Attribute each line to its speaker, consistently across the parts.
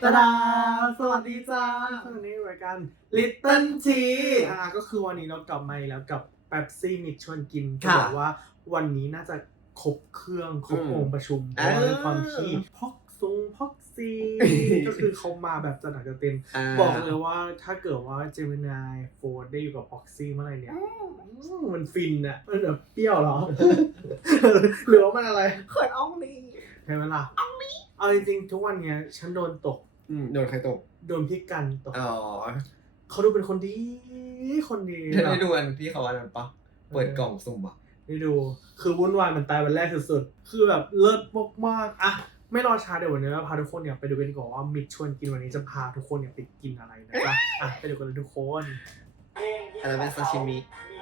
Speaker 1: ดาสวัสดีจ้าวันนี้รายการ Little Tea ก็คือวันนี้เรากลับมาแล้วกับเป๊ปซี่มิตรชวนกินจะบอกว่าวันนี้น่าจะครบเครื่องครบองค์ประชุมเพราะว่าความที่พ็อกซีก็คือเขามาแบบจัดหนักจัดเต็มบอกเลยว่าถ้าเกิดว่าเจมินายโฟร์ได้อยู่กับพ็อกซี่เมื่อไหร่เนี่ยมันฟินอะมันแบบเปรี้ยวเหรอ หรือว่ามันอะไร
Speaker 2: เขินอ่องนี่
Speaker 1: ใช่ไหมล่ะเอาจริงๆทุกวันเนี้ยฉันโดนตก
Speaker 2: โดนใครตก
Speaker 1: โดนพี่กันตก
Speaker 2: อ๋อ
Speaker 1: เขาดูเป็นคนดี
Speaker 2: ได้ดูอันที่เขาอันนั้นปะเปิดกล่องสุ่มอ่ะ
Speaker 1: ได้ดูคือวุ่นวายมันตายวันแรกสุดๆคือแบบเลิศมากๆอะไม่รอช้าเดี๋ยววันนี้เราพาทุกคนเนี่ยไปดูกันดีกว่าว่ามิตรชวนกินวันนี้จะพาทุกคนเนี่ยไปกินอะไรนะจ๊ะไปดูกันเลยทุกคน
Speaker 2: อะไรเป็นซาชิมิ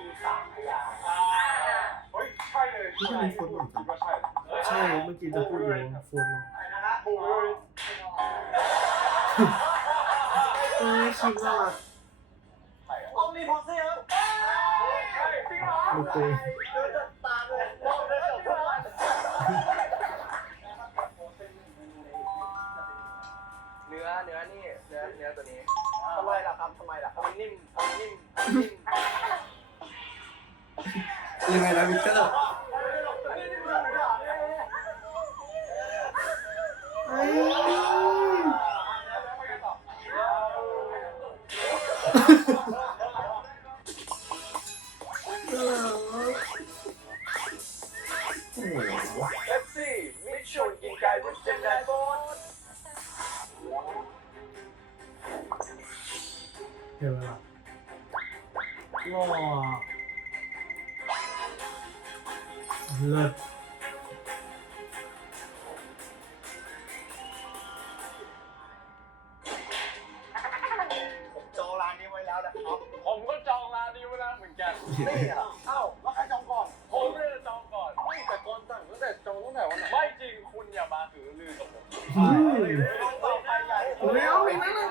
Speaker 1: พี่ก็มีโฟนหรอใช่เมื่อกี้จะพูดอยู่โฟนหรอชิมน่ารักลูกเตย
Speaker 3: เนื้อตัวนี้ทำไมล่ะครับมันนิ่ม
Speaker 2: ยังไงนะวิกเตอร์
Speaker 3: เอฟซีมิชชั่นกินไก่บนเจนไดโฟน
Speaker 1: เดี๋ยวล่ะหล่อเลิศ
Speaker 3: ผมจองร้านนี้ไว้แล้วนะครับผมก็จองร้านนี้ไว้แล้วเหมือนกันนี่อ่ะเอ้าแล้วใครจองก่อนผมไม่ได้จองก่อนไม่แต่ก่อนสั่งตั้งแต่จองตั้งแต่วันไหนไม่จริงคุณอย่ามาถือลือกับผมต่อไปใหญ่
Speaker 1: แล้วอีกนั่นเลย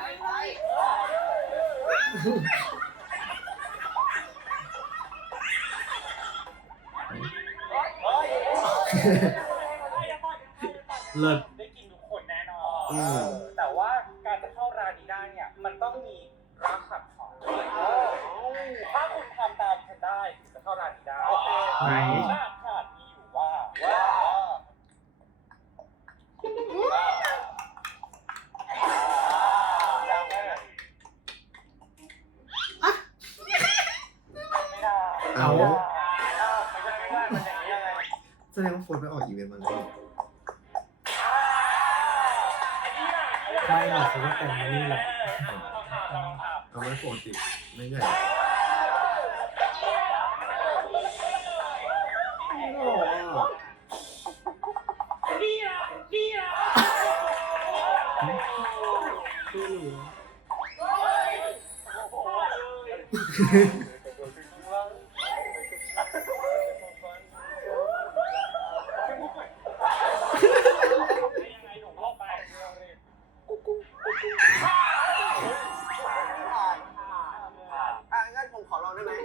Speaker 1: เลิศ
Speaker 3: ได้กินทุกคนแน่นอนแต่ว่าการจะเข้าร้านนี้ได้เนี่ยมันต้องมีรหัสของถ้าคุณทำตามฉันได้คุณจะเข้าร้านนี้ได้
Speaker 1: ไหน
Speaker 3: รหัสมีอยู่ว่า
Speaker 2: เอา
Speaker 3: มันอย่างนี้อะไร
Speaker 2: แสดงว่าโฟนไปออกอีเวนต์มาแล้ว
Speaker 1: ไม่หรอกเขาก็แต่งมานี่แหละ
Speaker 2: เอาไว้ปกติไม่ใหญ่
Speaker 3: งั้นผมขอลองได้ไหม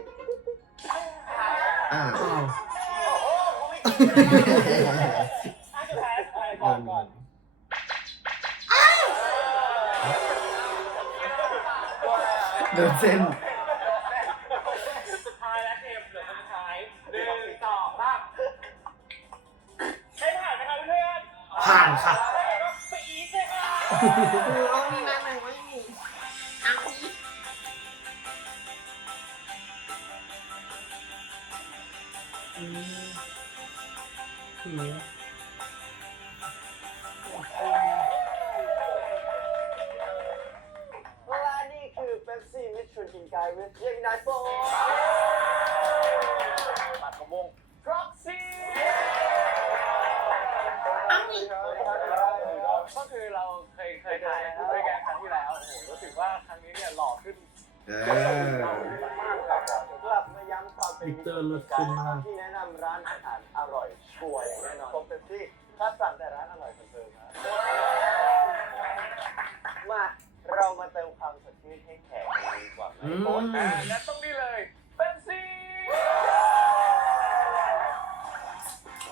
Speaker 2: เดินเส้น
Speaker 3: สุดท้ายแล้วเกมเหลือคนสุดท้าย1 2 3ได้ผ่านไหมครับเพื่อน
Speaker 1: ผ่านค่ะ
Speaker 3: ไปอีกเลยค่ะ
Speaker 2: เอามีมาหนึ่งไม่มี
Speaker 3: และนี่คือเป๊ปซี่มิชชันกินไก่วิทเจมินายโฟปัดกระมงฟ็อกซี่ก็คือเราเคยถ่ายด้วยกันครั้งที่แล้วโอ้โหรู้สึกว่าครั้งนี้เนี่ยหล่อขึ้นกลับมาย้ำความเป็นมิตรที่แนะนำร้านอาหารอร่อยชัวร์อย่างแน่นอนผมเป็นที่คัดสรรแต่ร้านอร่อยเพลินๆนะมาเรามาเติมความสดชื่นให้แขกดีกว่าไหมงั้นต้องนี่เลยเป็นซี่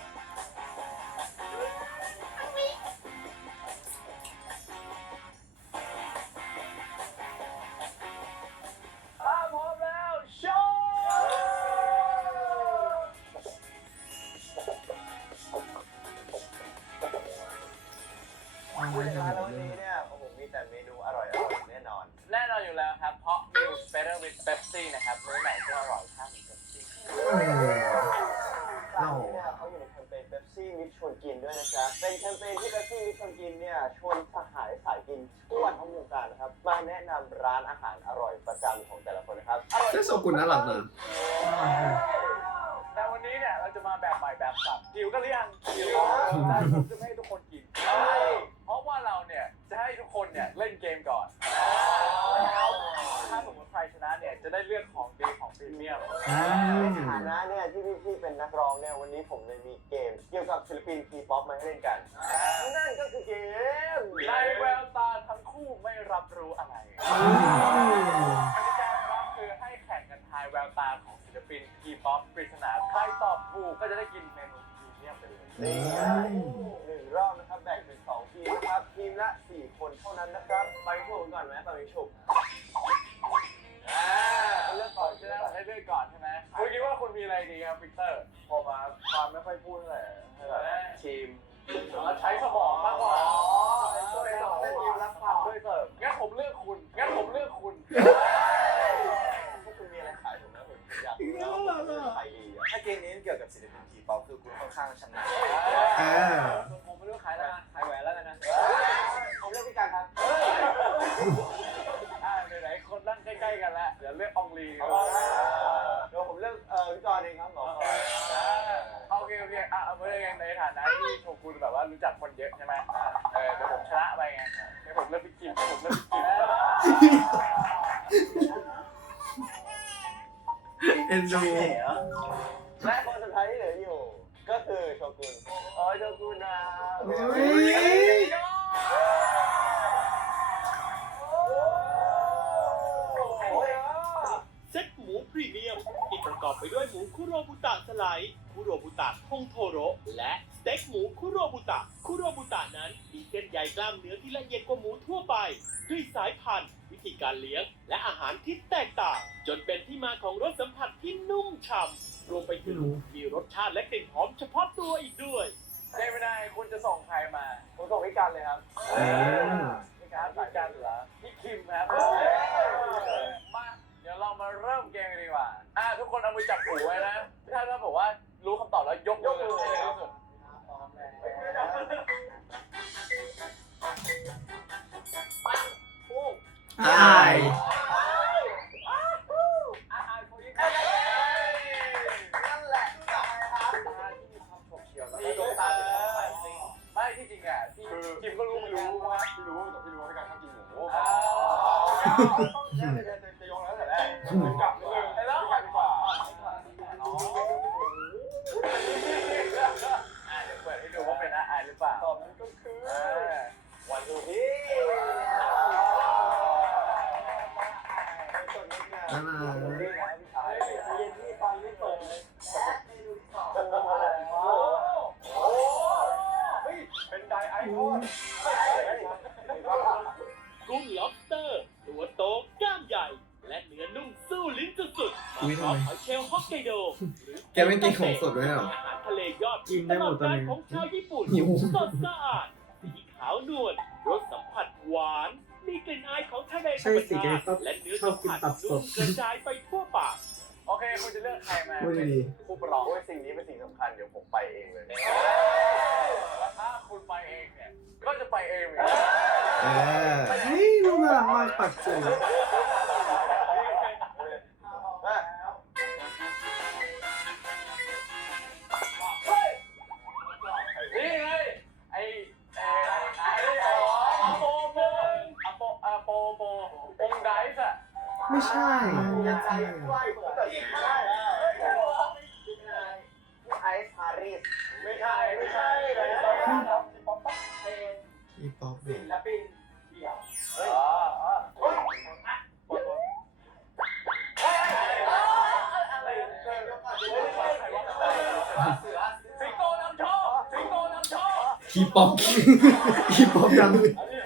Speaker 1: อ
Speaker 4: ด้วยนะจ๊ะเป็นแคมเปญที่ Pepsi มิตรชวนกินเนี่ยชวนสหายสายกินทั่วทั้งวงการนะครับมาแนะนำร้านอาหารอร่อยประจำของแต่ละคนนะครับอร่อย
Speaker 2: เจ้าโชกุนน่ารักนะ
Speaker 3: แต่วันนี้เนี่ยเราจะมาแบบใหม่แบบสับหิวกันหรือยังหิวแต่ผมจะไม่ให้ทุกคนกินเพราะว่าเราเนี่ยจะให้ทุกคนเนี่ยเล่นเกมก่อนถ้าสมมติใครชนะเนี่ยจะได้เลือกของดีของพรีเมียม
Speaker 4: ในฐานะเนี่ยที่พี่เป็นนักร้องเนี่ยวันนี้ผมเลยมีเกมเกี่ยวกับศิลปินทีป๊อปมาให้เล่นกันนั่นก็คือเกม
Speaker 3: ในแววตาทั้งคู่ไม่รับรู้อะไรกติกาครับคือให้แข่งกันทายแววตาของศิลปินทีป๊อปปริศนาใครตอบถูกก็จะได้กินเมนูพรีเมียมไปเลย
Speaker 4: นี่หนึ่งรอบนะครับแบ่งเป็น2ทีมนะครับทีมละ4คนเท่านั้นนะครับไปถูกก่อนไหมไปฉุก
Speaker 3: เลือกก่อนใช่ไหมให้เลือกก่อนใช่ไหมคุณคิดว่าคุณมีอะไรดีครับวิกเตอร์
Speaker 4: พอมาความไม่ค่อยพูดเท่าไหร่ให้แบบทีม
Speaker 3: เราใช้สมองมากกว่า
Speaker 4: ช่วยเราได้ทีมรับความด้วยเสิร์ฟ
Speaker 3: งั้นผมเลือกคุณงั้นผมเลือกคุณ
Speaker 4: พวกคุณมีอะไรขายผมนะผมอยากรู้ว่าใครดีอ่ะ
Speaker 5: ถ้าเกมนี้เกี่ยวกับศิลปินทีป๊อปคือคุณค่อนข้างชำนาญ
Speaker 3: ผมไม่รู้ขายแล้วนะขายแหวนแล้วกันนะ
Speaker 4: ผมเลือกพี่การครับ
Speaker 3: ไหนๆคนนั่งใกล้ๆกันแล้วเดี๋ยวเลือกอองลี
Speaker 4: เดี๋ยวผมเลือกพี่จอนเองครับหมอ
Speaker 3: โอเคเอาเพื่อนในฐานะที่โชกุนแบบว่ารู้จักคนเยอะใช่ไหมเดี๋ยวผมชนะไปไงให้ผมเลือกพี่กิม
Speaker 2: เอ็นดู
Speaker 4: และคนสุดท้ายที่เหลืออยู่ก็คือโชกุนโชกุนนะ
Speaker 6: เซ็ตหมูพรีเมียมที่ประกอบไปด้วยหมูคุโรบุตะสไลด์คุโรบุตะทงโทโร่และสเต็กหมูคุโรบุตะนั้นมีเส้นใยกล้ามเนื้อที่ละเอียดกว่าหมูทั่วไปด้วยสายพันธุ์วิธีการเลี้ยงและอาหารที่แตกต่างจนเป็นที่มาของรสสัมผัสที่นุ่มฉ่ำรวมไปถึงมีรสชาติและกลิ่นหอมเฉพาะตัวอีกด้วย
Speaker 3: ไม่ได้คุณจะส่งใครมา
Speaker 4: ผมส่งพี่การเลยครับ
Speaker 3: พี่การเหรอพี่คิมครับมาเดี๋ยวเรามาเริ่มเกมกันดีกว่าทุกคนเอามือจับหูไว้นะถ้าบอกว่ารู้คำตอบแล้วยกมือให้เร็วที่สุด
Speaker 2: อาย
Speaker 4: นั่นแหละที่บอกครับ
Speaker 3: ไม่ที่จริงอ่ะที่คิมก็รู้ไม่รู้ว่า
Speaker 5: พี่รู้แต่พี่รู้ให้การชอบกินหมู
Speaker 4: จะยงแล้วแต่แรก
Speaker 5: กลับเลย
Speaker 3: แล้วกันดีกว่าเดี๋ยวเปิดให้ดูว่าเป็นอะไรหรือเปล่า
Speaker 4: ตอบนั้นก็คือวันดูที่
Speaker 2: น่ารัก
Speaker 4: เย็นที่ตอนนี้เปิดเลยและเมนูที่สองเฮ้ยเป็นไดไอคอน
Speaker 6: กุ้ง lobster ตัวโตกล้ามใหญ่ และเนื้อนุ่มสู้ลิ้นสุดๆ
Speaker 2: อุ๊ยทำไม
Speaker 6: หอยเชลล์ฮอกไกโดหรือ
Speaker 2: แกไม่กินของสดด้วยเหรอ
Speaker 6: อาหารทะเลยอด
Speaker 1: กินได้หมดตอนนี้
Speaker 6: ของชาวญี่ปุ่น
Speaker 2: หิว
Speaker 6: สดสะอาดสีขาวนวลรสสัมผัสหวานมีกลิ่นอายของทะเลธรรมชาติและเนื้อสัมผัสนุ่มกระจายไปทั่วปาก
Speaker 3: โอเคคุณจะเลือกใครมา
Speaker 2: พูดดี
Speaker 3: ผู้ประลอง
Speaker 4: โอ้ยสิ่งนี้เป็นสิ่งสำคัญเดี๋ยวผมไปเองเลย
Speaker 3: แล้วถ้าคุณไปเองเนี่ยก็จะไปเองเลย
Speaker 2: ๆ
Speaker 1: เฮ้ยลูกน่ารักมากปักจู
Speaker 3: นี่ไงไอ้โปองไดส์อะ
Speaker 1: ไม่ใช่
Speaker 4: อย่าใจไหวผมแต่ที่ได้ไอซ์พาริส
Speaker 3: ไม่ใช่เลย
Speaker 2: อีป๊อป
Speaker 4: ศิลปินเดี่ยว
Speaker 3: สิงโตนำโชค
Speaker 2: ทีป๊อปทีป๊อปดัง
Speaker 4: ทิกเกอร์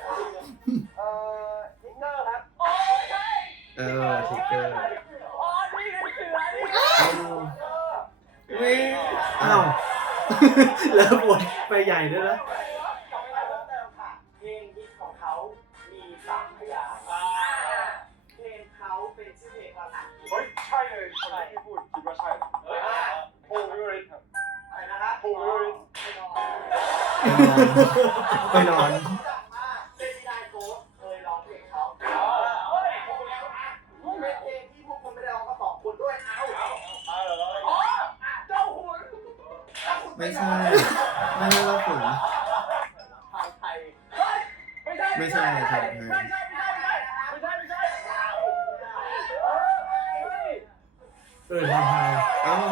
Speaker 4: ครับ
Speaker 2: ทิกเกอร์
Speaker 3: นี่เป็นเสือนี่
Speaker 2: เว้ย
Speaker 1: อ้าว แล้วบทไปใหญ่ด้วยนะ
Speaker 4: เพลงฮิตของเขามี3พยางค์เพลงเขาเป็นชื่อเพลงภาษาอังกฤษ
Speaker 5: เฮ้ยใช่เลยคนที่พูดคิดว่าใช่
Speaker 3: ภูมิริศครับ
Speaker 4: อะไรนะครับ
Speaker 5: ภูมิริศ
Speaker 2: ไปนอน
Speaker 4: เจมินายโกสเคยร้องเพลงเขาเป็นเพลงที่พวกคุณไม่ได้ร้องกัน2 คนด้วยเจ้าขุน
Speaker 2: ไม่ใช่ไม่ใช่ว่าผม
Speaker 4: ทางไทย
Speaker 2: ไม่ใช่ครับ
Speaker 1: ทางไทย
Speaker 2: อ้าว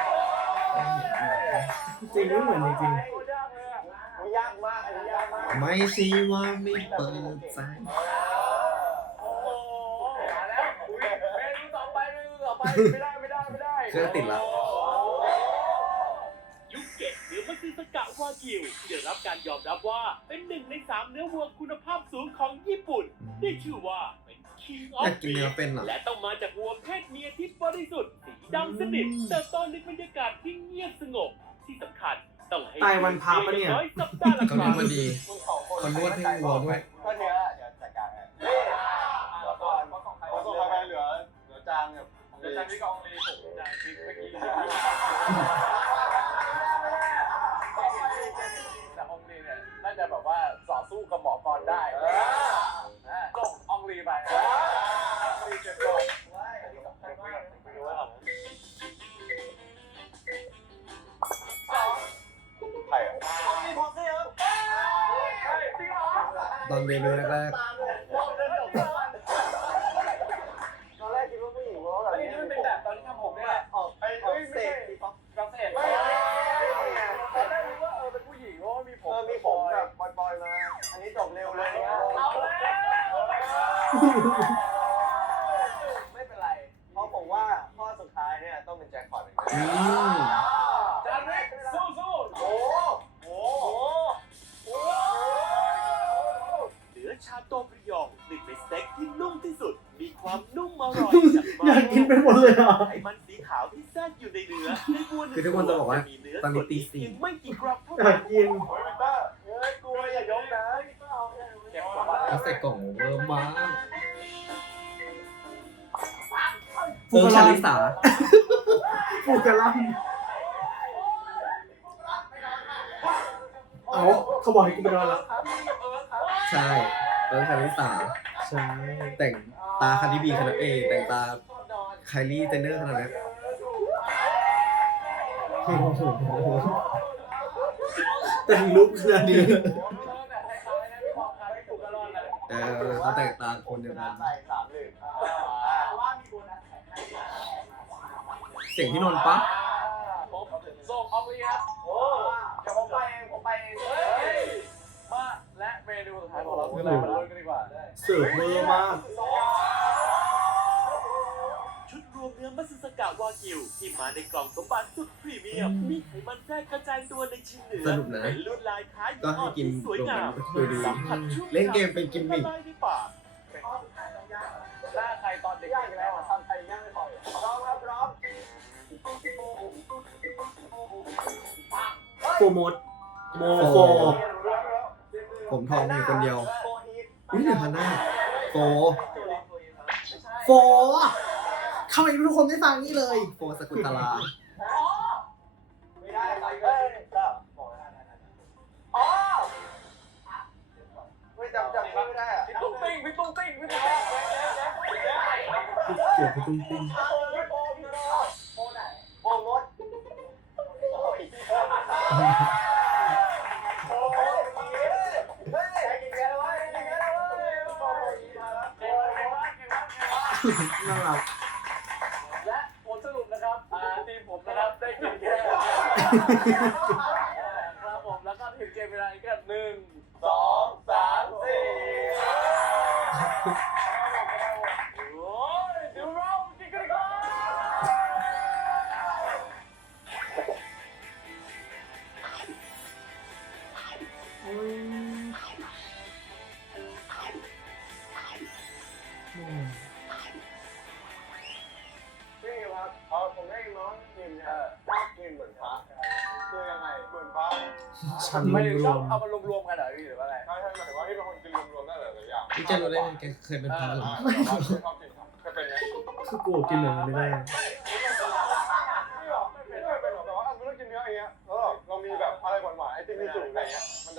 Speaker 1: จริงไม่เหมือนจริง
Speaker 4: ยากมากอันนี้ยากมาก
Speaker 2: ไม่ใช่ว่าไม่เปิดใจ
Speaker 3: โอ้โหมาแล้วอุ้ยเมนูต่อไปไม่ได้
Speaker 2: เครื่องติดละ
Speaker 6: ยุเกะหรือมัตสึสกะวากิวที่ได้รับการยอมรับว่าเป็น1 ใน 3 เนื้อวัวคุณภาพสูงของญี่ปุ่นได้ชื่อว่าเป็น King
Speaker 2: อยา
Speaker 6: of
Speaker 2: กกินเนื้อเป็นเหรอ
Speaker 6: และต้องมาจากวัวเพศเมียที่บริสุทธิ์สีดำสนิทเติบโตในบรรยากาศที่เงียบสงบที่สำคัญต้องให้
Speaker 1: ตายวันพระปะเนี่ย
Speaker 6: น้อยสัปดาห์ละ
Speaker 2: เขา
Speaker 6: ค
Speaker 2: เลี้ย
Speaker 6: รั้
Speaker 2: ง
Speaker 6: ง
Speaker 2: มาดีเขานวดให้วัวด้วย
Speaker 4: ก็เนื้อเดี๋ยวจัดการให้แล้วก็ของใคร
Speaker 5: แล้วก็ใครเหลือจางแบบ
Speaker 3: เดี๋ยวจานนี้ก็องลีผมจานที่เมื่อกี้แต่องลีเนี่ยน่าจะแบบว่าต่อสู้กับหมอกรได้ส่งองลีไปองลีเจ็บก่อน
Speaker 5: ใครอ่ะ
Speaker 2: ตอนเดบิวต์แรก
Speaker 4: ตอนแรกคิดว่าผู้หญิงเพราะแบบ
Speaker 3: นี่มันเป็นแบบตอนที่ทำผมเนี่ย
Speaker 4: ออกเสกมีป๊อป
Speaker 3: กาแฟตอนแรกนึกว่าเป็นผู้หญิงเพราะว่ามีผม
Speaker 4: มีผมแบบปล่อยๆมา อันนี้จบเร็วเลย
Speaker 3: เอาแล้ว
Speaker 4: ไม่เป็นไร เพราะผมว่าข้อสุดท้ายเนี่ยต้องเป็นแจ็คพอตเหมือนกัน
Speaker 3: จานนี้สู้ๆโอ้โห
Speaker 6: เนื้อชาโตพยอง1 ในสเต็กที่นุ่มที่สุด มีความนุ่มอร่อยจาก
Speaker 1: ๆ อยากกินไปหมดเลยอ่ะ
Speaker 6: ไขมันสีขาวที่แทรกอยู่ในเนื้อในวัวหนึ่ง
Speaker 2: คือทุกคนจะบอกว่า
Speaker 6: มีเนื้อ
Speaker 2: ตอนนี้ตี
Speaker 6: ส่วน
Speaker 2: สี่
Speaker 6: เพียงไม่กี่กรัมเท่า
Speaker 1: อยา
Speaker 6: นั้
Speaker 1: ก
Speaker 6: น
Speaker 1: กิน
Speaker 4: เฮ้ยกูอย่ายกนะ
Speaker 3: เก็บ
Speaker 2: ๆเขาใส่กล่องเวอร์มากชาลิสา
Speaker 1: ฟูกะลัมเอาเขาบอกให้กูไปนอนแล้ว
Speaker 2: ใช่ชาลิสา
Speaker 1: ใช่
Speaker 2: แต่งตาคาร์ดิบีขนาดแต่งตาไคลี่เจนเนอร์ขนาดนี้
Speaker 1: แต่งลุกขนาดนี้
Speaker 2: เขาแต่งตาคนเดียวกัน
Speaker 4: ใส่3-1ว่ามีโบนัสแถมให้
Speaker 2: เสียงที่นนท์ปะ
Speaker 3: ส่งออกลีครับ
Speaker 4: โอ้เดี๋ยวผมไปเอง
Speaker 3: มาและเมนูสุดท้ายของเราคืออะไรมาลุ้นกันดีกว่า
Speaker 1: เสิร์ฟเวอร์มาก
Speaker 6: ชุดรวมเนื้อมัตสึสกะวากิวที่มาในกล่องสมบัติสุดพรีเมียมมีไขมันแทรกกระจายตัวในชิ้นเนื้อ
Speaker 2: สนุกนะ
Speaker 6: เป็นลวดลายคล้าย
Speaker 2: ก็ให้กิน
Speaker 6: ที่สวยงาม
Speaker 2: ดูดี
Speaker 6: สัมผัสชุ่ม
Speaker 2: เล่นเกมเป็นกิมมิค
Speaker 6: ละลายในปาก
Speaker 3: หน้าใครตอนเด็ก
Speaker 4: ยากอีกแล้วทำไทยยากไม่พอพร้อมครับพร้อม
Speaker 1: โฟมดโมโฟ
Speaker 2: ผมทองมีคนเดียวอุ้ยเดี๋ยวฮันน่าโฟ
Speaker 1: โฟเข้าไปทุกคนได้ฟังนี่เลย
Speaker 2: โฟสกุลตลา
Speaker 4: ไม่ได้ไปเลยก็บอกได้อ๋อไม่จำชื่อไม่ได้อะ
Speaker 3: พี่ตุ้งติ้ง
Speaker 1: เกี่ยวกับตุ้งติ้ง
Speaker 4: โไหนโมด
Speaker 1: น่ารัก
Speaker 3: และผลสรุปนะครับทีมผมนะครับได้กินแค่ครับผมแล้วก็ถึงเกมเวลาอีกแค่1 2 3 4โอ้ยเดี๋ยวเรากินกันดีกว่า
Speaker 1: โอ้ยโอ้ย
Speaker 4: พี่ครับผมได้น้องกินเนี่ยชอบกินเหมือนพระคือยังไงเหมือนพระ
Speaker 1: ฉัน
Speaker 3: ไม่
Speaker 1: ร
Speaker 3: ช
Speaker 1: ว
Speaker 3: อบ
Speaker 1: ม
Speaker 3: เอามารวมๆกันเหรอพี่หรือว่าอะไร
Speaker 5: ใช่หมายถึงว่าที่เป็นคนกินรวมๆได้หลายๆอย่าง
Speaker 2: พี่แกรู้ได้ไงแกเคยเป็นพระเหรอ
Speaker 5: ชอบกินเคยเป็นไหม
Speaker 1: คือกูกินเหมือนมันไม่ได้
Speaker 5: ไม่เป็นหรอกแต่ว่าเรากินเนื้ออย่างเงี้ยแล้วเรามีแบบอะไรหวานๆไอติมมีสูตรอะไรเงี้ยมัน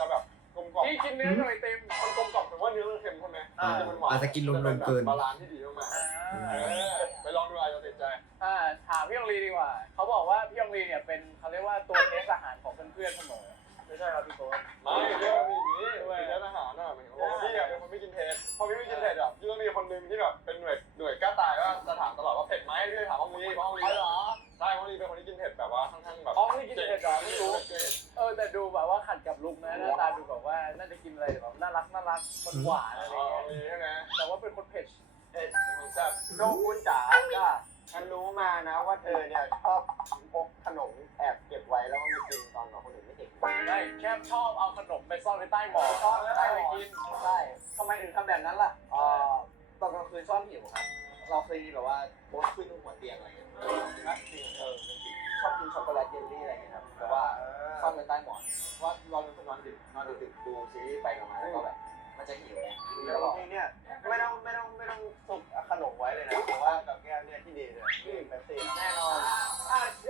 Speaker 2: อาจจะกินรวมๆเกิน
Speaker 5: บาลานซ์ที่ดีมากๆไปลองดูอาจจะติดใจ
Speaker 3: ถามพี่ยงลีดีกว่าเขาบอกว่าพี่ยงลีเนี่ยเป็นเขาเรียกว่าตัวเทสอาหารของเพื่อนๆเสมอไม่ใช่ครับพี่โค้ช
Speaker 5: ไม่เรื่องมันมีอย่างนี้เป็นร้านอาหารน่ะเหมือนกับพี่อะเป็นคนไม่กินเผ็ดพอพี่ไม่กินเผ็ดอ่ะพี่ต้องมีคนหนึ่งที่แบบเป็นหน่วยกล้าตายว่าจะถามตลอดว่าเผ็ดไหมพี่จะถามห้องนี้ห้องนี้เหรอใช่ห้องนี้เป็นคนที่กินเผ็ดแบบว่าค่อนข้างแบบ
Speaker 3: อ๋อไม่กินเผ็ดเหรอไม่รู้แต่ดูแบบว่าขัดกับลุกนะหน้าตาดูแบบว่าน่าจะกินอะไรแบบน่ารักหวานอะไร
Speaker 5: อ๋อ
Speaker 3: เงี้ย
Speaker 5: มีใช่ไหม
Speaker 3: แต่ว่าเป็นคนเผ็ด
Speaker 5: เป็นคนแซ่บ
Speaker 4: โชกุนจ๋าจ้าฉันรู้มานะว่าเธอเนี่ยชอบพกขนมแอบเก็บไว้แล้วก็ไม่กินตอนกับคนอื่นไม่เห็น
Speaker 3: ไม่แค่ชอบเอาขนมไปซ่อนไว้ใต้หมอน
Speaker 4: ซ่อนไว้ใต้หมอน
Speaker 3: กิน
Speaker 4: ใช่ทำไมถึงทำแบบนั้นล่ะตอนกลางคืนชอบหิวครับ เราเคยแบบว่าโพสต์ขึ้นตรงหัวเตียงอะไรอย่างเงี้ยชอบกินช็อกโกแลตเยลลี่อะไรอย่างเงี้ยครับแต่ว่าซ่อนไว้ใต้หมอนเพราะว่าเราเป็นคนนอนดึกดูซีรีส์ไปกันมาแล้วก็แบบมันจะหิวไงแล้วทีเนี่ยไม่ต้องสุกขนมไว้เลยนะเพราะว่ากับแก้วเนี่ยที่ดีเลยแป๊บซี่แน่นอนโจ้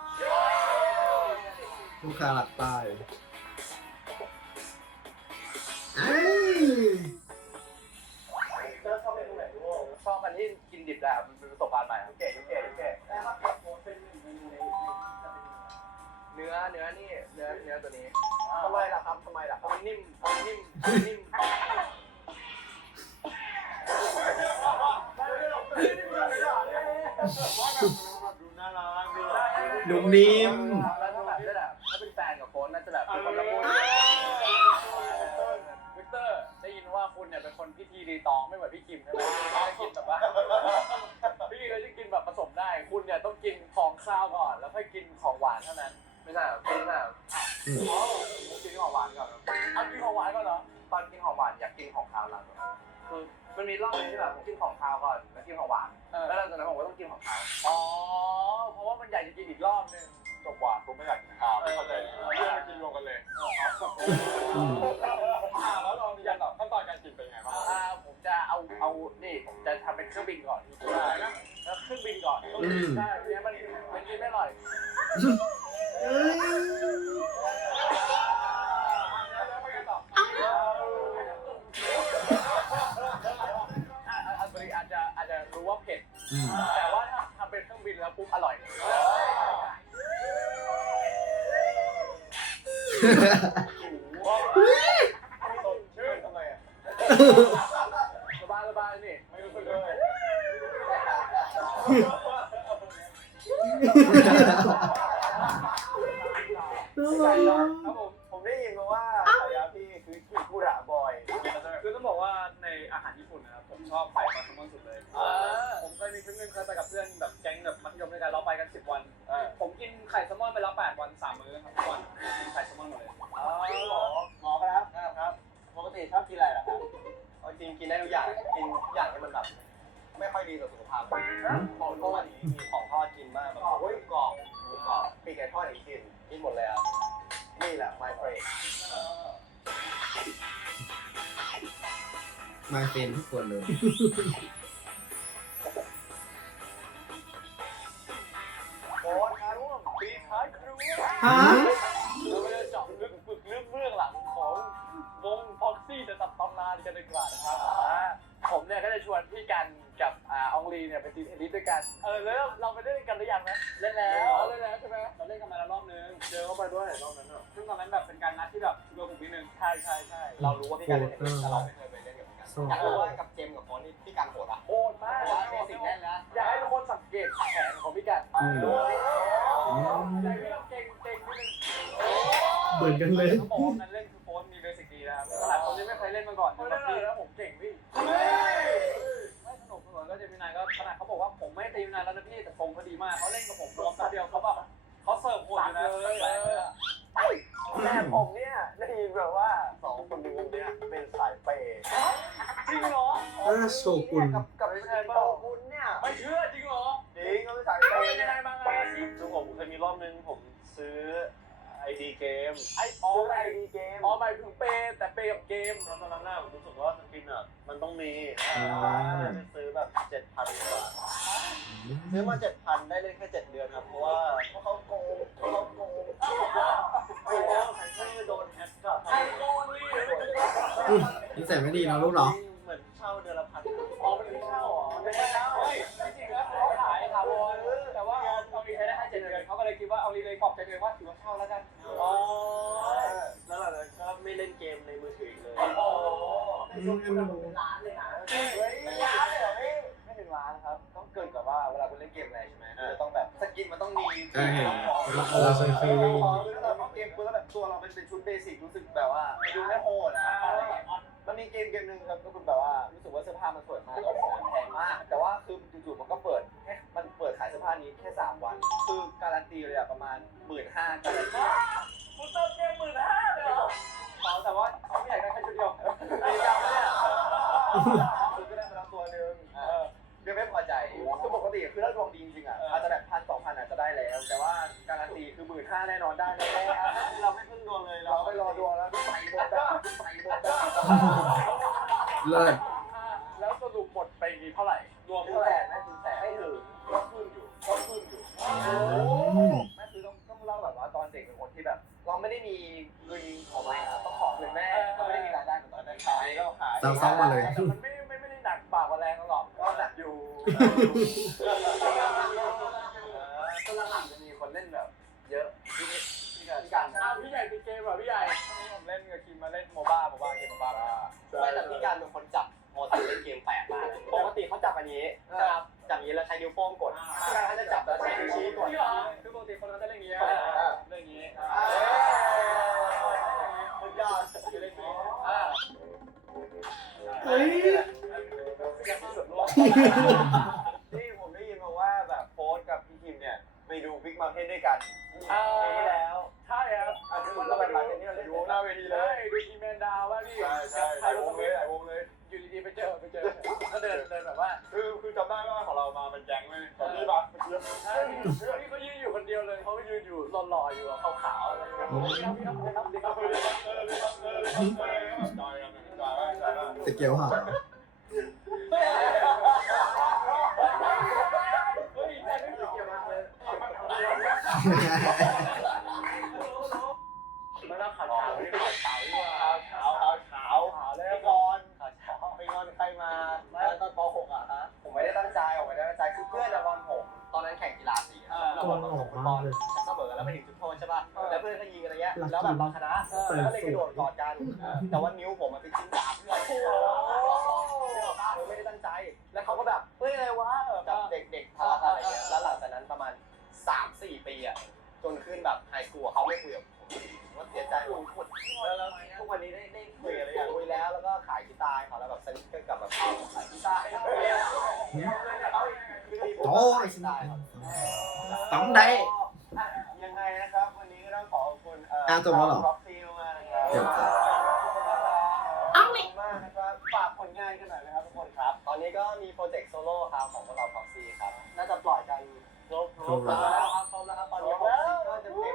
Speaker 2: ลูกค้าหลักตายเอ้ย
Speaker 4: เธอชอบเมนูไหนลูก
Speaker 3: ชอบอันที่กินดิบได้มันเป็นประสบการณ์ใหม่
Speaker 4: เก๋แล้วถ้าเกิดโพสเป็นเมนูใน
Speaker 3: เนื้อตัวนี้
Speaker 4: ทำไมล่ะครับ
Speaker 3: มันนิ่ม
Speaker 5: ดูน่ารักดู
Speaker 2: นุ่มนิ่ม
Speaker 3: แล้วก็แบบถ้าเป็นแฟนกับโค้ชน่าจะแบบเป็นคนละมุนวิกเตอร์ได้ยินว่าคุณเนี่ยเป็นคนพิธีรีตองไม่เหมือนพี่คิมใช่ไหมกินแบบว่าพี่คิมจะกินแบบผสมได้คุณเนี่ยต้องกินของข้าวก่อนแล้วค่อยกินของหวานเท่านั้นไม่ใช่กินแบบกินของหวานก่อนเอากินของหวานก่อนเหรอตอนกินของหวานอยากกินของข้าวหลังคือมันมีรอบนึงที่แบบผมกินของข้าวก่อนแล้วกินของหวานแล้วหลังจากนั้นผมก็ต้องกินของข้าวอ๋อเพราะว่ามันอยากจะกินอีกรอบนึง
Speaker 5: จบหวานผมไม่อยากกินข้าวไม่เข้าใจเรื่องมากินรวมกันเลยแล้วเรามีการแบบขั้นตอนการกินเป็นไงบ้าง
Speaker 3: ผมจะเอานี่ผมจะทำเป็นเครื่องบินก่อนแล้วเครื่องบินก่อนใช่เนี่ยมันกินไม่อร่อยอาจจะรู้ว่าเผ็ดแต่ว่าถ้าทำเป็นเครื่องบินแล้วปุ๊บอร่อย
Speaker 5: ชื่อทำไมอ่ะ
Speaker 3: สบายนี่
Speaker 5: ไม่รู้สึกเลย
Speaker 3: ครับผม
Speaker 4: ได้ยินมาว่าฉายาพี่คือคิคุระบอย
Speaker 3: คือต้องบอกว่าในอาหารญี่ปุ่นนะครับผมชอบไข่ปลาแซลมอนสุดเลยผมเคยมีครั้งนึงเคยไปกับเพื่อนแบบแก๊งแบบมัธยมด้วยกันเราไปกัน10 วันผมกินไข่แซลมอนไปแล้ว8 วัน3 มื้อครับทุกวันกินไข่แซลมอนหมดเลย
Speaker 4: หมอครับปกติชอบกินอะไรล่ะครับเอาจริงกินได้ทุกอย่างกินทุกอย่างที่มันแบบไม่ค่อยดีต่อสุขภาพของทอดมีของทอดกินมากแบบกรอบปีกไก่ทอดอย่างกินหมดเลยครับนี่แหละ my friend
Speaker 2: มาเฟนทุกคนเลย
Speaker 4: โค้ชครับปีท้ายครู
Speaker 1: ฮะ
Speaker 3: เราจะเจาะลึกฝึกลึกเบื้องหลังของวงพ็อกซี่จะตัดตำนานกันดีกว่านะครับผมเนี่ยก็จะชวนพี่กันกับอองลีเนี่ยไปตีเทนนิสด้วยกันแล้วเราไปเล่นกันหรือยังนะเล่นแล้วใช่ไหมเราเล่นกันมาแล้วรอบนึงเจอเข้าไปด้วยรอบนั้นซึ่งตอนนั้นแบบเป็นการนัดที่แบบรวมกลุ่มนิดนึงใช่เรารู้ว่าพี่กันเล่นเทนนิสแต่เราไม่เคยไปเล่นกับพี่กันอยากรู้ว่ากับเจมกับโค้ชนี่พี่กันโหดอ่ะโหดมากเบสิกแน่นแล้วอยากให้ทุกคนสังเกตแขนของพี่กันใจพี่เราเก่งนิดนึง
Speaker 1: เหมือนกันเลย
Speaker 3: ต้องบอกว่ามันเล่นคือโค้ชมีเบสิกดีนะครับขนาดคนที่ไม่เคยเล่นมาก่อนแบบพี่แล้วผมเก่งพี่ไม่สนุกก็เจมินายก็ขนาดเขาบอกว่าผมไม่ตีมินายแล้วนะพี่แต่ทรงเขาดีมากเขาเล่นกับผมรวมแป๊บเดียวเขาแบบเขาเสิร์ฟโหดอยู่นะ
Speaker 4: แต่ผมเนี่ยได้ยินแบบว่า2 คนในวงเนี้ยเป็นสายเปย์
Speaker 3: จริงเหรอ
Speaker 1: โชกุน
Speaker 4: กับไม่ใช่โชกุนเนี่ย
Speaker 3: ไม่เชื่อจริงเหรอ
Speaker 4: จริงเขาเป็นสายเป
Speaker 3: เป็น
Speaker 4: ย์
Speaker 3: ยังไงบ้างไง
Speaker 6: คือผมเคยมีรอบนึงผมซื้อไอดีเกม
Speaker 4: ซื้อไอดีเกม
Speaker 3: หมายถึงเปย์แต่เปย์กับเกม
Speaker 6: ตอนนั้นน่ะผมรู้สึกว่าสกินอ่ะมันต้องมีซื้อแบบ 7,000 กว่าซื้อมา 7,000 ได้เล่นแค่7 เดือนครับเพราะว่า
Speaker 4: เขาโกง
Speaker 6: โอ้โหใครเชื่อโดนแฮกกับ
Speaker 3: ไอ้โกงนี่
Speaker 2: นิสัยไม่ดีเนาะลูกเนาะ
Speaker 6: เหมือนเช่าเดือนละ
Speaker 4: แล้วกัน
Speaker 3: อ๋อ
Speaker 6: แล้วหลังจากนั้นก็ไม่เล่นเกมในมือถืออีกเลย
Speaker 3: โอ้
Speaker 4: ช่วงนี้มันเป็นล้านเลยนะเฮ้ยล้านเลยเหรอพี่ไม่ถึงล้านครับ ต้องเกินกับว่าเวลาคุณเล่นเกมอะไรใช่ไหมมันจะต้องแบบสกินมันต้องมี
Speaker 1: ใช่เคย
Speaker 4: คือถ้าเราเกมปุ๊บแล้วแบบตัวเราเป็นชุดเบสิกรู้สึกแบบว่าดูไม่โหดนะมันมีเกมหนึ่งครับก็คือแบบว่ารู้สึกว่าเสื้อผ้ามันสวยมากแล้วแพงมาก แต่ว่าคือจู่ๆมันก็เปิดมันเปิดขายเสื้อผ้านี้แค่3 วัน คือการันตีเลยอะประมาณ 15,000การันตี
Speaker 3: คุณต้องเกม15,000เลยเหรอ
Speaker 4: แต่ว่าเขาไม่อยากได้แค่ชุดเดียวไม่ได้เนี่ยคือก็ได้มาแล้วตัวนึงเดี๋ยวไม่พอใจคือปกติคือถ้าดวงดีจริงๆอ่ะอาจจะแบบ1,000-2,000อาจจะได้แล้ว แต่ว่าการันตีคือ15,000แน่นอนได้แน่ๆเราไม่พึ่งดวงเลยเราไปรอดวงแล้วใส่หมดใส่หมด
Speaker 2: เลิศ
Speaker 3: แล้วสรุปหมดไปเท่าไหร่รวม
Speaker 4: ถึง
Speaker 3: เท่าไห
Speaker 4: แส
Speaker 3: ร่
Speaker 4: นไม่ถึงแสนไม่ถึง
Speaker 3: ก็ขึ้นอยู่ก็ขึ้นอยู่
Speaker 4: แม่คือต้องเล่าแบบว่าตอนเด็กเป็นคนที่แบบ เราไม่ได้มีเงินของเราต้องขอเงินแม่เราไม่ได้มีรายได้เหมือนตอนนี้ขายเราขาย
Speaker 2: ซ้ำๆมาเลย
Speaker 3: แต่มันไม่ได้หนักปากกว่าแรงหรอก
Speaker 4: ก็หนักอยู่ก็หลังๆจะมีคนเล่นแบบ เยอะที่การ
Speaker 3: พี่ใหญ่มีเกมเหรอพี่ใหญ่ผมเล่นกับคิมมาเล่นโมบ้าเกมโมบ้า
Speaker 4: ไม่แต่พี่การเป็นคนจับโมถือเล่นเกมแปลกมากปกติเขาจับอันนี้จับอย่างนี้แล้วใช้นิ้วโป้งกดพี่การเขาจะจับแล้วใช้นิ้วชี้กด
Speaker 3: พี่เหรอคือปกติคนเขาจะเล่นอย่างนี้เล่นอย่างนี้
Speaker 4: สุดยอด
Speaker 3: คือเล่นอย่างนี้
Speaker 1: เฮ้ย
Speaker 4: ที่ผมได้ยินมาว่าแบบโค้ชกับพี่คิมเนี่ยไปดูบิ๊กมาเทนด้วยกันปีที่แล้ว
Speaker 3: ใช่ครับ
Speaker 4: เราไปมาเทนที่เราเล่น
Speaker 3: ดูหน้าเวทีเลยดูทีมแมนดาวว่าพี่
Speaker 5: ใช่หลายวงเลย
Speaker 3: อยู่ดีๆไปเจอก็เดินแบบว่า
Speaker 5: คือจำได้ว่าของเรามาเป็นแก๊งเลยตอนนี้ปะ
Speaker 3: ใช่พี่ก็ยืนอยู่คนเดียวเลยเขายืนอยู่หล่อๆอยู่ขาวๆอะไรอย่างเงี้ยพี่ครับ
Speaker 2: สเกลหา
Speaker 3: เฮ้ยใจไม่เกี่ยวมากเลยมันน่าขาวๆนี่ขาวดีกว่าขาวแล้ว
Speaker 4: ไปงอนไปงอนใครมาตอนป .6 อ่ะฮะผมไม่ได้ตั้งใจคือเพื่อนจะงอนผมตอนนั้นแข่งกีฬาสีเราบอลเสมอแล้วไปถึงจุดโทษใช่ป่ะแล้วเพื่อนก็ยิงอะไรเงี้ยแล้วแบบเราชนะแล้วเลยกระโดดกอดกันแต่ว่านิ้วผมมันไปจิ้มดาบเพื่อนไม่ได้ตั้งใจแล้วเขาก็แบบเฮ้ยอะไรวะแบบเด็กๆทะเลาะอะไรเงี้ยแล้วหลังจากนั้นประมาณ 3-4 ปีอ่ะจนขึ้นแบบไฮสคูลเขาไม่คุยกับผมว่าเสียใจผมขุดแล้วทุกวันนี้ได้คุยอะไรอย่างคุยแล้วก็ขายกีตาร์เขาแล้วแบบสนิทกันกับแบบขายกีตาร์ให้เขาโอ้ยกีตาร์
Speaker 2: ต้องได้
Speaker 4: ยังไงนะครับวันนี้ก็ต้องขอบคุณ
Speaker 2: จบแล้วเหรอ
Speaker 4: ร็อกซิลมานะครับ
Speaker 2: เดี๋ยว
Speaker 4: ขอบคุณมากนะครับฝากผลงานกันหน่อยนะครับทุกคนครับ ตอนนี้ก็มีโปรเจกต์โซโล่ครับของพวกเราพ็อกซี่ครับน่าจะปล่อยกันครบแล้วครับตอนนี้พ็อกซี่ก็จะเต็ม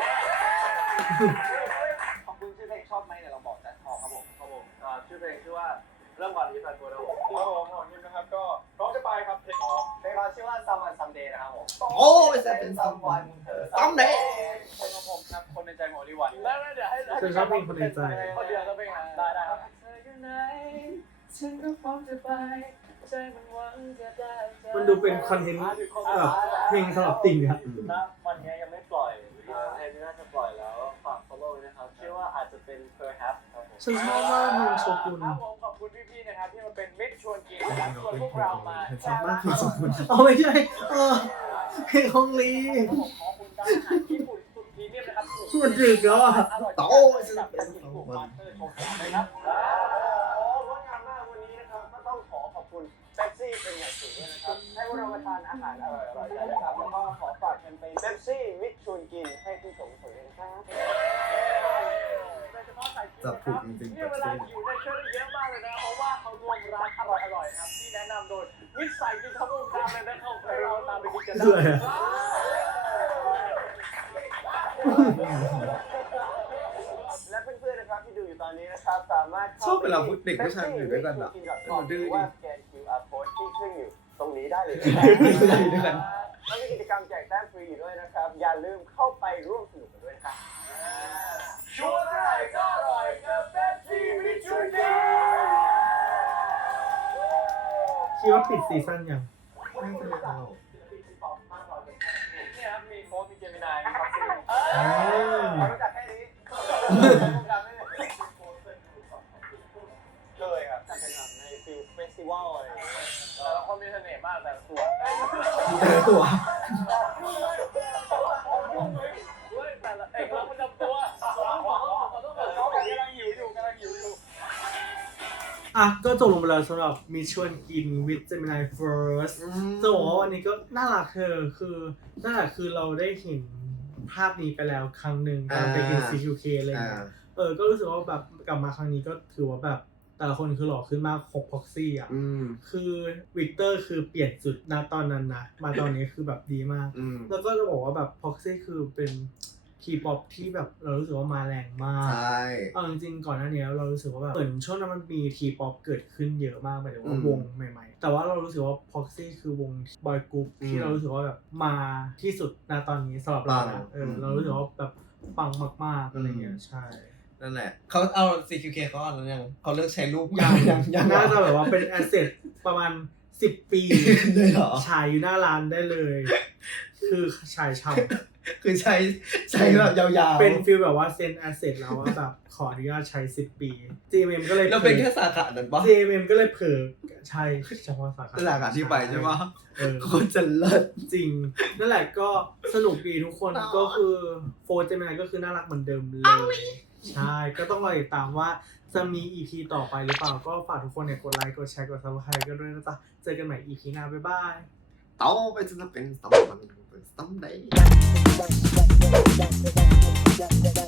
Speaker 4: ขอบคุณชื่อเพลงชอบไหมเนี่ยเราบอกจัดทอครับผมชื่อเพลงชื่อว่าเริ่มก่อนที่แฟนตัวเรา
Speaker 5: ของยิมนะครับก็ร้องจะไปครับเทคออฟ
Speaker 4: เพลงเราชื่อว่า Someone Someday นะครับผม
Speaker 2: โอ้ยจะเป็น
Speaker 4: Someone
Speaker 2: Someday
Speaker 3: คนของผมครับคนในใจหมอดีวันแล้วเดี๋ยวให้
Speaker 1: ฉันชอบเพลงคนในใจ
Speaker 3: คนเดียวก็เป็นได้ครับเธออยู่ไหนฉันก็พร้อมจะไปใจมันหวังจะได้
Speaker 1: มันดูเป็นคอนเทนต์แบบเพลงสำหรับติ่งอะ
Speaker 6: นะวันนี้ยังไม่ปล่อยเพลงนี้น่าจะปล่อยแล้วฝาก follow นะครับชื่อว่าอาจจะเป็น perhaps ครับผม
Speaker 1: ฉันชอบมากเพลงโชกุน
Speaker 3: ครับผมขอบคุณพี่ๆนะครับที่มาเป็นมิตรชวนกินนะครับชวนพวกเรามา
Speaker 2: ชอบมากเพลงโชกุน
Speaker 1: เอาไม่ใช่เพลงของลี
Speaker 3: ผมขอคุณร้านอาหารญี่ปุ่นสุดพรีเมียมนะครับ
Speaker 1: มันดึกแล้วอ่ะ
Speaker 2: โต
Speaker 3: จะเป็นของมาสเตอร์โชว์นะครับ
Speaker 4: งดงามมากวันนี้นะครับก็ต้องขอบคุณเป๊ปซี่เป็นอย่างสูงด้วยนะครับให้พวกเรามาทานอาหารอร่อยๆกันนะครับแล้วก็ขอฝากแคมเปญเป๊ปซี่มิตรชวนกินให้ผู้ชมสนใจนะครับ
Speaker 2: จับถูกจริงๆ
Speaker 3: เนี่ยเวลาอยู่ในช่วยได้เยอะมากเลยนะเพราะว่าเขารวมร้านอร่อยๆครับที่แนะนำโดยวิสัยกินข้าววงการเลยนะครับให้เราตามไปกินกันได้
Speaker 4: และเพื่อนๆนะครับที่ดูอยู่ตอนนี้นะครับสามารถ
Speaker 2: ชอบเวลาพวกเด็กผู้ชายอยู่ด้วยกันอะมันดื้อดิ
Speaker 4: ว่าสแกน QR code ที่ขึ้นอยู่ตรงนี้ได้เลย
Speaker 2: ด้วยกัน
Speaker 4: แล้วมีกิจกรรมแจกแต้มฟรีอยู่ด้วยนะครับ อย่าลืมเข้าไปร่วมสนุกกันด้วยนะครับ
Speaker 3: ชัวร์เท่าไหร่ก็อร่อยกับเป๊ปซี่มิตรชวนกิน
Speaker 1: คิดว่าปิดซีซั่นยัง
Speaker 2: ไม่เป็นไรเรา
Speaker 3: เนี่ยครับมีโค้ชมีเจมินายมีคอฟฟี่
Speaker 1: อืม
Speaker 5: เลยครับการแข่งขันในฟิลเฟสติวัลอะไรอย่างเงี้ยแต่ละคนมีเสน่ห์มากแต่ละตัว
Speaker 2: แต่ตัว
Speaker 3: แต่ละเอกลักษณ์ประจำตัวกำลังหิวอยู่
Speaker 1: อ่ะก็จบลงไปแล้วสำหรับมิชวนกิน with Gemini First จะบอกว่าวันนี้ก็น่ารักคือนั่นแหละคือเราได้เห็นภาพนี้ไปแล้วครั้งหนึ่งตอนไปกิน CQK อะไรอย่างเงี้ยก็รู้สึกว่าแบบกลับมาครั้งนี้ก็ถือว่าแบบแต่ละคนคือหล่อขึ้นมากครบพ็อกซี่อ่ะคือวิกเตอร์คือเปลี่ยนจุดณตอนนั้นนะมาตอนนี้คือแบบดีมากแล้วก็จะบอกว่าแบบพ็อกซี่คือเป็นทีป๊อปที่แบบเรารู้สึกว่ามาแรงมาก
Speaker 2: ใช่
Speaker 1: จริงๆก่อนหน้านี้เรารู้สึกว่าแบบเหมือนช่วงนั้นมันมีทีป๊อปเกิดขึ้นเยอะมากหมายถึงว่าวงใหม่ๆแต่ว่าเรารู้สึกว่าพ็อกซี่คือวงบอยกรุ๊ปที่เรารู้สึกว่าแบบมาที่สุดณตอนนี้สำหรับเรานะเรารู้สึกว่าแบบปังมากๆอะไรเงี้ยใช่
Speaker 2: นั่นแหละเขาเอา CQK เขาอ่านแล้วยังเขาเลิกใช้รูปยัง
Speaker 1: น่าจะแบบว่าเป็นแอสเซทประมาณ10 ปี
Speaker 2: เลยเหรอ
Speaker 1: ฉายอยู่หน้าร้านได้เลย คือฉายช่ำ
Speaker 2: คือใช้แบบยาวๆ
Speaker 1: เป็นฟีลแบบว่าเซ็นแอสเซทแล้วว่าแบบขออนุญาตใช้10 ปี GMM ก็เลย
Speaker 2: แล้วเป็นแค่สาขานั้นปะ
Speaker 1: GMM ก็เลยเผลอใช่เฉพาะสาขา
Speaker 2: สาขาที่ไปใช่ปะ
Speaker 1: โค
Speaker 2: คนจะเลิศ
Speaker 1: จริงนั่นแหละก็สนุกดีทุกคนก็คือโฟร์เจมินายก็คือน่ารักเหมือนเดิมเลยใช่ก็ต้องรอติดตามว่าจะมี EP ต่อไปหรือเปล่าก็ฝากทุกคนเนี่ยกดไลค์กดแชร์กด Subscribe กันด้วยนะจ๊ะเจอกันใหม่ EP หน้าบ๊ายบาย
Speaker 2: ต่อไปจะเป็นสตัมป์มันเป็นสตัมป์ได้